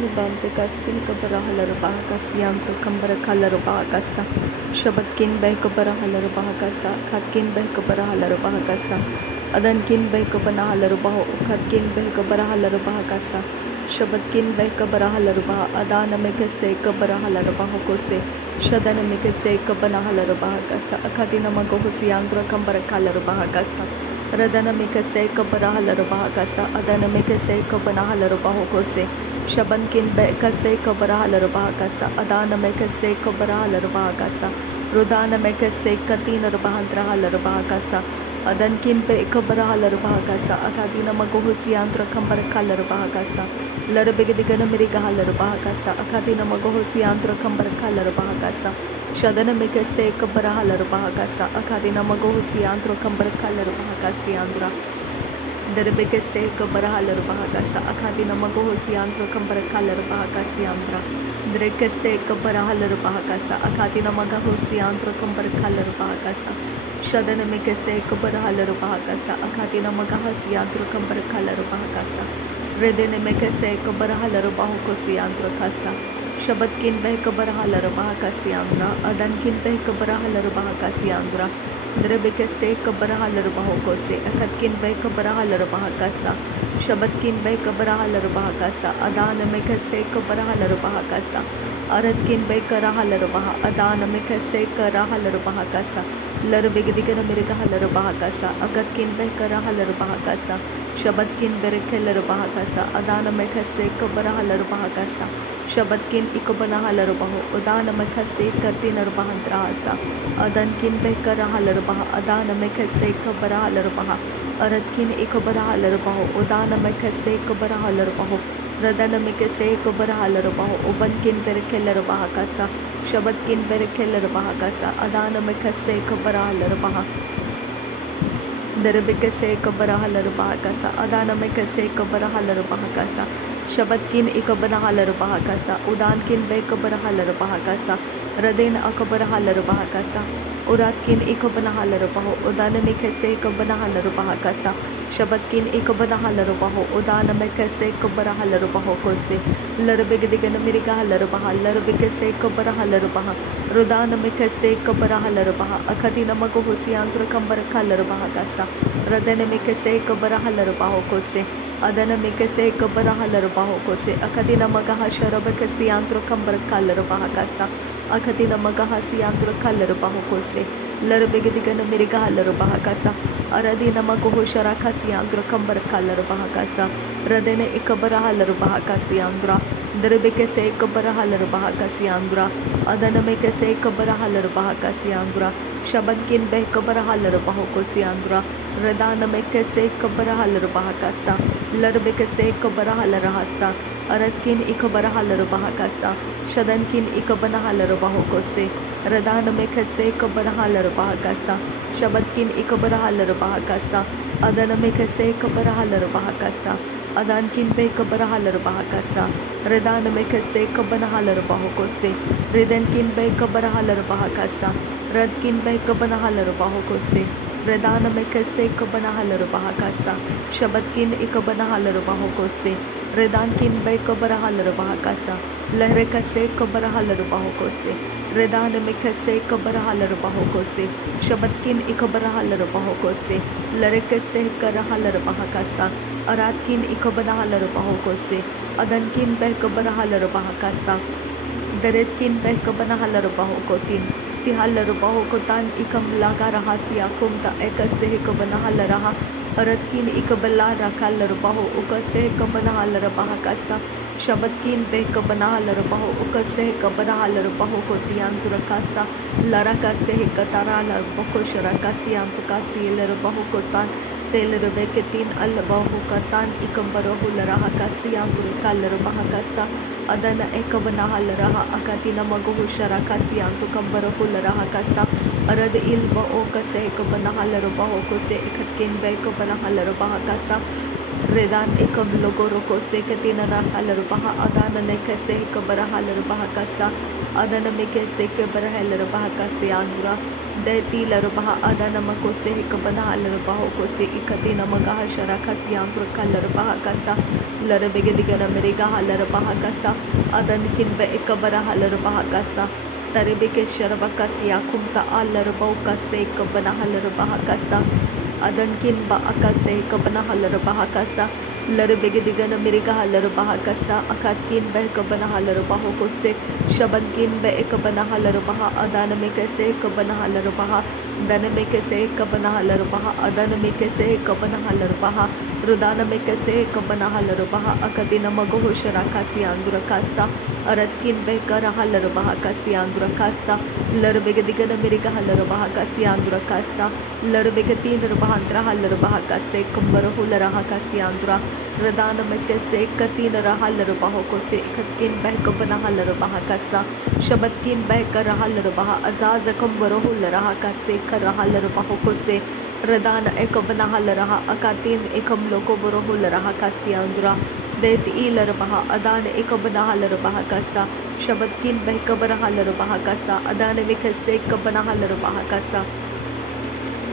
Lubante kasil kabarahalar bahakasyantra kambarahalar bahakasa Shabbatkin beh kabarahalar bahakasa Khatkin beh kabarahalar bahakasa Adankin beh kabanahalar baho Khatkin beh kabarahalar bahakasa Shabbatkin beh kabarahalar bah Adanamikase kabarahalar bahakose Shadanamikase kabanahalar bahakasa Akadina magohusiandra kambarakalar bahakasa Radanamikase kabarahalar bahakasa Adanamikase kabanahalar bahakose Shabankin bekase kabarahalar bahakasa Adana mekase kabarahalar bahakasa Rudana mekase katina bahantrahalar bahakasa Adankin be kabarahalar bahakasa Akadina magohusiantra kambarakalar bahakasa Larabigadigana mirigahalar bahakasa Akadina magohusiantra kambarakalar bahakasa Shadana mekase kabarahalar bahakasa Akadina magohusiantra kambarakalar bahakasiandra Derebekese kabarahalar bahakasa Akadina magohusiantro kambarakalar bahakasiandra Drekese kabarahalar bahakasa Akadina magahusiantro kambarakalar bahakasa Shadana mekese kabarahalar bahakasa Akadina magahasiantro kambarakalar bahakasa Redene mekese kabarahalar bahakosiantro kasa Shabatkin beh kabarahalar bahakasiandra Adankin beh kabarahalar bahakasiandra Drebekese kabarahalar bahokose Akatkin beh kabarahalar bahakasa Shabatkin beh kabarahalar bahakasa Adana mekase kabarahalar bahakasa Aratkin beh karahalar bah Adana mekase karahalar bahakasa Larbigidigana mirgahalar bahakasa Agatkin beh karahalar bahakasa Shabatkin berekelar bahakasa Adana mekase kabarahalar bahakasa Shabatkin ikabanahalar baho Udana mekase katinar bahantrahasa Adankin bekarahalar baha Adana mekase kabarahalar baha Aratkin ikabarahalar baho Udana mekase kabarahalar baho Radana mekase kabarahalar baho Ubankin berekelar bahakasa Shabatkin berekelar bahakasa Adana mekase kabarahalar baha Derebekase kabarahalar bahakasa Adana mekase kabarahalar bahakasa Shabatkin ikabarahalar bahakasa Udankin bekabarahalar bahakasa Radena akabarahalar bahakasa Uratkin ikabanahalar baho Udana mekase kabanahalar bahakasa Shabatkin ikabanahalar baho Udana mekase kabarahalar baho kose Larbigidigana mirigahalar baha Larbikase kabarahalar baha Rudana mekase kabarahalar baha Akadina magohusiantra kambarakalar bahakasa Radana mekase kabarahalar baho kose Adana mekase kabarahalar baho kose Akadina magahasharabakasiantro kambarakalar bahakasa Akadina magahasiantro kalar baho kose Larbigidigana mirigahalar bahakasa Aradina magohusharakasiantro kambarakalar bahakasa Radene ikabarahalar bahakasiandra Derebekase kabarahalar bahakasiandra Adana mekase kabarahalar bahakasiandra Shabankin beh kabarahalar bahokosiandra Radana mekase kabarahalar bahakasa Larbekase kabarahalar hasa Aratkin ikabarahalar bahakasa Shadankin ikabanahalar bahokose Radana mekase kabarahalar bahakasa Shabatkin ikabarahalar bahakasa Adana mekase kabarahalar bahakasa Adankin be kabarahalar bahakasa Redana mekase kabanahalar bahokose Redankin be kabarahalar bahakasa Radkin be kabanahalar bahokose Redana mekase kabanahalar bahakasa Shabatkin ikabanahalar bahokose Redankin be kabarahalar bahakasa Lehrekase kabarahalar bahokose Redana mekase kabarahalar bahokose Shabatkin ikabarahalar bahokose Lerekase karahalar bahakasa Aratkin ikabanahalar bahokose Adankin beh kabanahalar bahakasa Deretkin beh kabanahalar bahokotin Tihalar bahokotan ikam laga rahasya kumta ekase kabanahalar raha Aratkin ikabalara kalar baho ukase kabanahalar bahakasa Shabatkin beh kabanahalar baho ukase kabanahalar bahokotiantura kasa Larakase kataralar bakosharakasi antukasi lar bahokotan Teler beketin albahukatan ikambarahu laraha kasi antur kalar bahakasa Adana ekabanaha laraha akatina maguhu sharakasi antu kambarahu laraha kasa Arad ilba o kase ekabanaha larabaho kose ekatkin be ekabanaha larabaha kasa Redan ekab logo roko se katina raha larabaha Adana nekase ekabaraha larabaha kasa Adana mekase ekabaraha larabaha kasi andura Deti larabaha adana makose kabanaha larabaho kose ikatina magaha sharakasi antro kalarabaha kasa Larabigadigana Meriga Halarabahakasa, Adan Kinbe Ekabara Halarabahakasa, Taribike Sharabakasia Kumta Alarabauka Se Kabana Halarabahakasa, Adan Kinba Akase Kabana Halarabahakasa, Larabigadigana Meriga Halarabahakasa, Akatkin Be Kabana Halarabahokose, Shabankin Be Ekabana Halarabaha, Adanamekase Kabana Halarabaha, Danamekase Kabana Halarabaha, Adanamekase Kabana Halarabaha, Rudanamekase Kabana Halarabaha, Akatina Magohoshara Kasiandurakasa, Aratkin Bekara Halarabaha Kasiandurakasa, Larabigadigana Meriga Halarabaha Kasiandurakasa, Larabigatin Rabahandra Halarabaha Kase Kumbarahularaha Kasiandura, Radanamekase Katina Rahalarbahokose, Katkin Bekabana Halarbahakasa, Shabatkin Bekara Halarabaha, Azaza Kumbarahularaha Kase Karahalarbahokose, Radana Ekabana Halaraha, Akatin Ekam Loko Borohularaha Kasiandura, Det Ilarabaha, Adana Ekabana Halarbahakasa, Shabatkin Bekabara Halarbahakasa, Adana Vikase Kabana Halarbahakasa,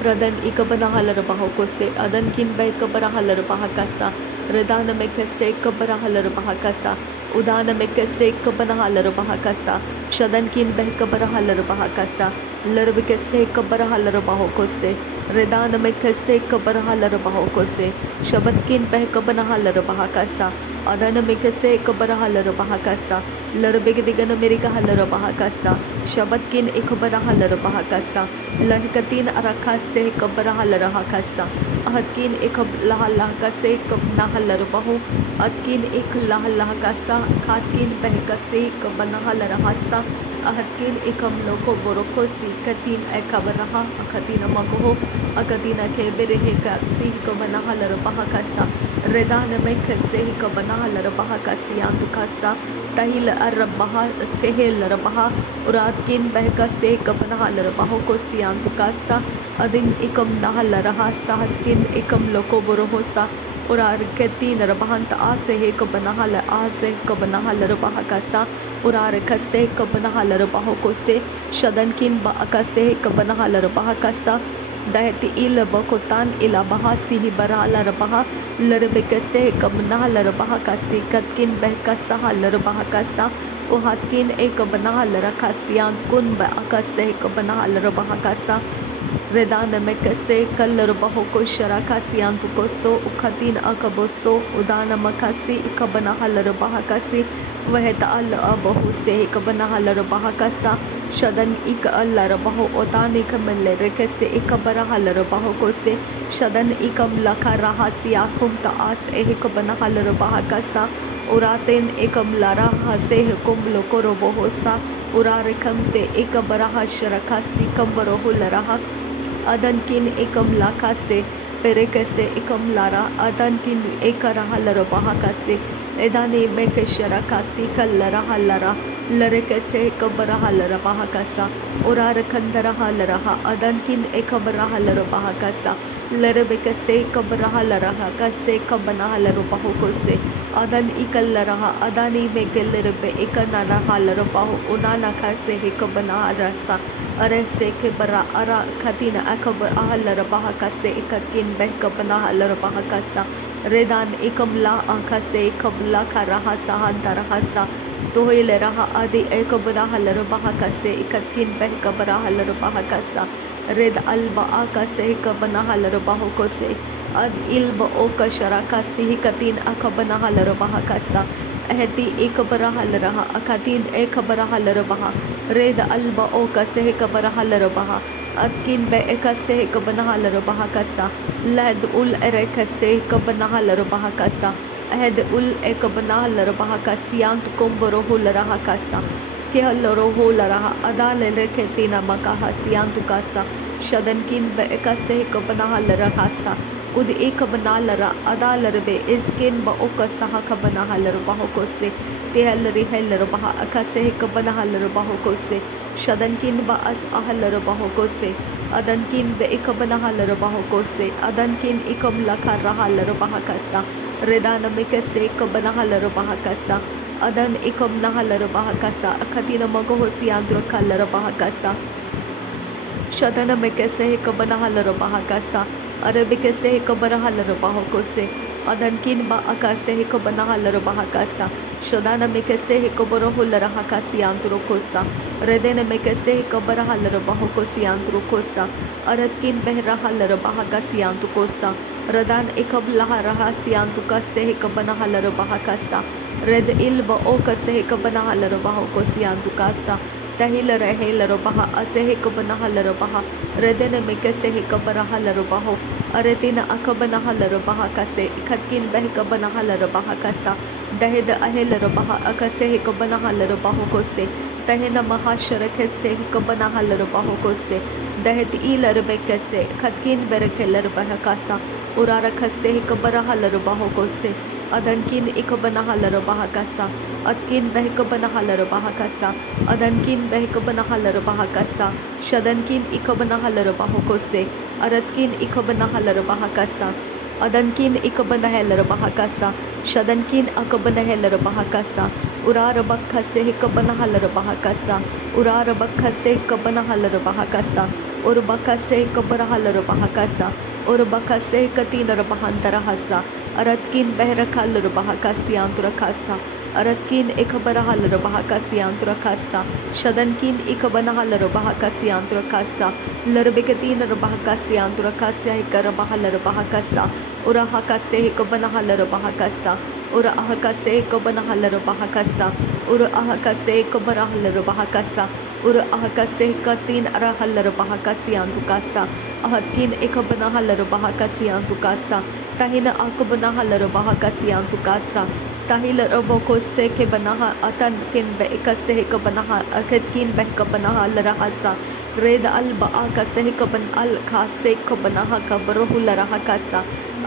Radan Ikabana Halarabahokose, Adan Kinbe Kabara Halarabahakasa, Radana Mekase Kabara Halarabahakasa, Udana Mekase Kabana Halarabahakasa, Shadan Kinbe Kabara Halarabahakasa, Larabikase Kabara Halarabahokose, Redana Mekase Kabara Halarabahokose, Shabatkin Behkabana Halarabahakasa, Adana Mekase Kabara Halarabahakasa, Larabigadigana Meriga Halarabahakasa, Shabatkin Ikabara Halarabahakasa, Lahikatin Arakase Kabara Halarahakasa, Ahadkin Ikab Lahalakase Kabna Halarabahu, Adkin Ik Lahalakasa, Katkin Behkase Kabana Halarahasa, Ahadkin Ikam Loko Borokosi, Katin Ekabaraha, Akatina Magoho, Akatina Keberehe Si Kabana Halarabahakasa, Redana Mekase Kabana Halarabahakasi Andukasa, Tahil Arabaha, Sehel Rabaha, Uratkin Behka Se Kabana Halarabaho Siantukasa, Adin Ikam Nahalaraha, Sahaskin Ikam Loko Borohosa, Urar Ketin Rabahanta Ase Kabanahala Ase Kabanahalarabahakasa, Urar Kase Kabanahalarabahokose, Shadankin Baakase Kabanahalarabahakasa, Daheti ila bakotan ila bahasi hibara larabaha larabekase kabna larabahakasi katkin behkasa larabahakasa uhatkin ekabna larakasiyan kun ba akase kabna larabahakasa Redana Mekase Kalarabahoko Sharakasian Tukoso Ukatin Akaboso Udana Makasi Ikabana Halarabahakasi Vaheta Allah Abahu Se Ikabana Halarabahakasa Shadan Ika Alarabaho Otani Kamele Rekese Ikabara Halarabahoko Se Shadan Ikam Lakarahasiya Kumta As Ehikabana Halarabahakasa Uraten Ikam Lara Hase Kum Lokorobohosa Urarekamte Ikabaraha Sharakasi Kambarohu Laraha Adankin Ekam Lakase, Perekase Ekam Lara, Adankin Ekaraha Larabahakase, Edani Bekesharakasi Kalara Lara, Larekase Kabaraha Larabahakasa, Urarakandaraha Laraha, Adankin Ekabaraha Larabahakasa, Lerebekase Kabaraha Laraha, Kase Kabanaha Larabahokose, Adan Ikalaraha, Adani Mekelerebe Ekanaraha Larabaho, Unana Kase Hekabanaha Rasa. Are se ke bara ara katina akab ahalarabah kase ikatkin behkabana halarabah kasa redan ikamla akase kabla karaha sahantarahasa tohil raha adi ekabana halarabah kase ikatkin behkabara halarabah kasa red alba akase kabana halarabah kose ad ilba oka sharaka sihikatin akabana halarabah kasa Ahdi ekabara halaraha akatin ekabara halarabaha red alba oka seh kabara halarabaha atkin be eka seh kabana halarabaha kasa lad ul ereka seh kabana halarabaha kasa ahd ul ekabana halarabaha kasiyant komboro hularaha kasa ke halaro hularaha adale reketina makaha siyantu kasa shadankin be eka seh kabana halaraha kasa Ud ekabana lara adalarbe iskin ba oka saha kabana halarbahokose tehalari helarabaha akase kabana halarbahokose shadankin ba as ahalarbahokose adankin be ekabana halarbahokose adankin ikam lakha rahalarbahakasa redana mekase kabana halarbahakasa adan ikam nahalarbahakasa akatina magohosi andro kalarbahakasa shadana mekase kabana halarbahakasa Arabikase kabara halarabahokose Adankin ba akase hikobana halarabahakasa. Shodana mekese hikoboro hularahakasi antrukosa. Redene mekese hikobara halarabahokosi antrukosa. Aratkin behra halarabahakasi antukosa. Radan ikablaha rahasi antukase hikobana halarabahakasa. Red ilba okase hikobana halarabahokosi antukasa. Tahila rehela robaha asehe kabana halarabaha redene mekesehe kabara halarabaho aretina akabana halarabaha kase ikatkin beh kabana halarabaha kasa daheda ahela robaha akasehe kabana halarabaho kose tahena mahashara kese kabana halarabaho kose dahet ilar bekese katkin berekelar bahakasa urara kase kabara halarabaho kose Adankin ikabana halarabahakasa Atkin behkabana halarabahakasa Adankin behkabana halarabahakasa Shadankin ikabana halarabahokose Aratkin ikabana halarabahakasa Adankin ikabana halarabahakasa Shadankin akabana halarabahakasa Urarabakase hikabana halarabahakasa Urarabakase kabana halarabahakasa Urbakase kabara halarabahakasa Urbakase katina rabahantarahasa Aratkin behrakal rabahakasi anturakasa Aratkin ikabara rabahakasi anturakasa Shadankin ikabana rabahakasi anturakasa Larbekatin rabahakasi anturakasa ikarabahal rabahakasa Urahakase ikabana rabahakasa Ura ahakase ikabana rabahakasa Ura ahakase ikabara rabahakasa Ura ahakase katin arahal rabahakasi antukasa Ahatkin ikabana rabahakasi antukasa Tahina akabana halarabahakasi antukasa Tahila raboko se ke banaha atan kin be ikase ke banaha akatkin be ke banaha larahasa red alba akase ke ban al khase ke banaha kabrohu larahakasa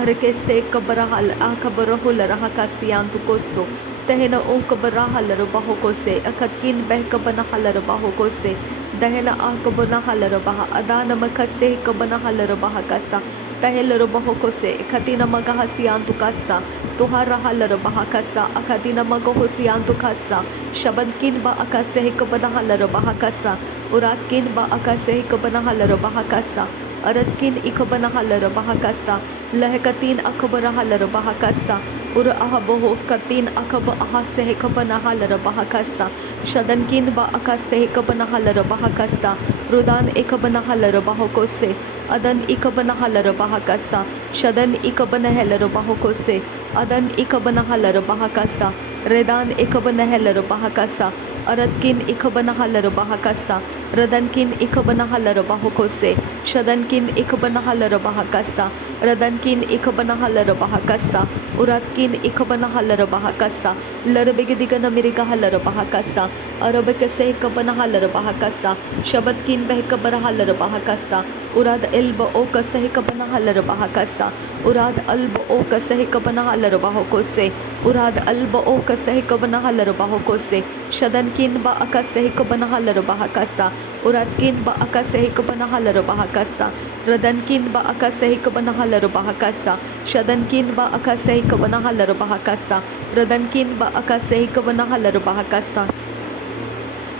arke se ke barahal akabrohu larahakasi antukoso Tahina o kabaraha larabahoko se akatkin be ke banaha larabahoko se Dahena akabana halarabaha adana makase ke banaha larabahakasa Tahel robahokose katina magahasiantukasa tuhara halarabahakasa akatina magahosiantukasa shabadkin ba akase hikabana halarabahakasa uratkin ba akase hikabana halarabahakasa aratkin ikabana halarabahakasa lahekatin akabara halarabahakasa ura ahaboho katin akaba ahase hikabana halarabahakasa shadankin ba akase hikabana halarabahakasa rudan ikabana halarabahokose Adan ikabana halarabahakasa Shadan ikabana halarabahokose Adan ikabana halarabahakasa Redan ikabana halarabahakasa Aratkin ikabana halarabahakasa Radankin ikabana halarabahokose Shadankin ikabana halarabahakasa Radankin ikabana halarabahakasa Uratkin ikabana halarabahakasa Larabegidigana miriga halarabahakasa Arabakase ikabana halarabahakasa Shabatkin behkabara halarabahakasa Urad elba oka sahikabana halarabahakasa Urad alba oka sahikabana halarabahokose Urad alba oka sahikabana halarabahokose Shadankin ba aka sahikabana halarabahakasa Uratkin ba aka sahikabana halarabahakasa Radankin ba aka sahikabana halarabahakasa Shadankin ba aka sahikabana halarabahakasa Radankin ba aka sahikabana halarabahakasa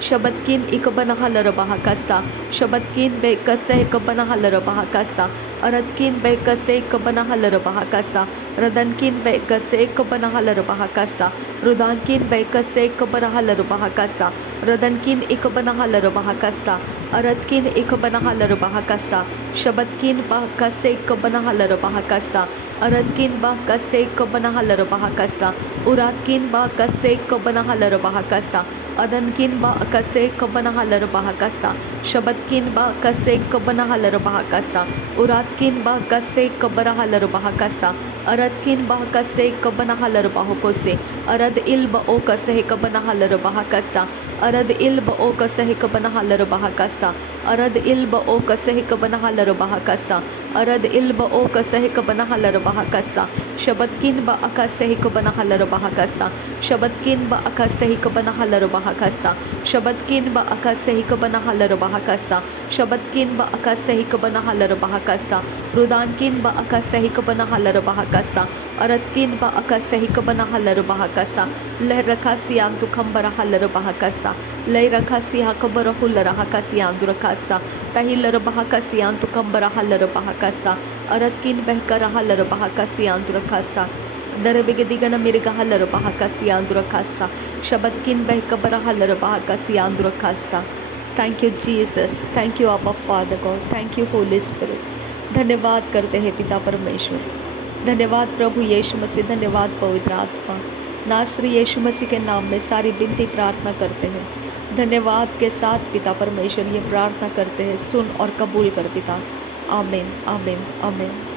Shabatkin ikabana halarabahakasa Shabatkin bekase ikabana halarabahakasa Aratkin bekase ikabana halarabahakasa Radankin bekase ikabana halarabahakasa Rudankin bekase ikabana halarabahakasa Radankin ikabana halarabahakasa Aratkin ikabana halarabahakasa Shabatkin bakase ikabana halarabahakasa Aratkin bakase ikabana halarabahakasa Uratkin bakase ikabana halarabahakasa Adankin ba akase kabana halarabahakasa Shabatkin ba akase kabana halarabahakasa Uratkin ba akase kabara halarabahakasa Aratkin ba akase kabana halarabahokose Arad il ba okase kabana halarabahakasa Arad il ba okase kabana halarabahakasa Arad il ba okase kabana halarabahakasa Arad il ba okase kabana halarabahakasa Shabatkin ba akase kabana halarabahakasa Shabatkin ba akase kabana halarabahakasa Shabatkin ba akase kabana halarabahakasa Shabatkin ba akase kabana halarabahakasa Rudankin ba akase kabana halarabahakasa Aratkin ba akase kabana halarabahakasa Lehrakasi antu kambara halarabahakasa Lehrakasi hakabara hularahakasi andurakasa Tahilarabahakasi antu kambara halarabahakasa Aratkin behkara halarabahakasi andurakasa दर बिगदिगन मिर्गा हलर bahakasi andrakasa shabatkin behkabara हलर bahakasi andrakasa. Thank you Jesus, thank you आपा father God, thank you holy spirit. धन्यवाद करते हैं पिता परमेश्वर, धन्यवाद प्रभु यीशु मसीह, धन्यवाद पवित्र आत्मा। नासरी यीशु मसीह के नाम में सारी विनती प्रार्थना करते हैं, धन्यवाद के साथ पिता परमेश्वर ये प्रार्थना करते हैं, सुन और कबूल कर पिता। आमीन आमीन आमीन।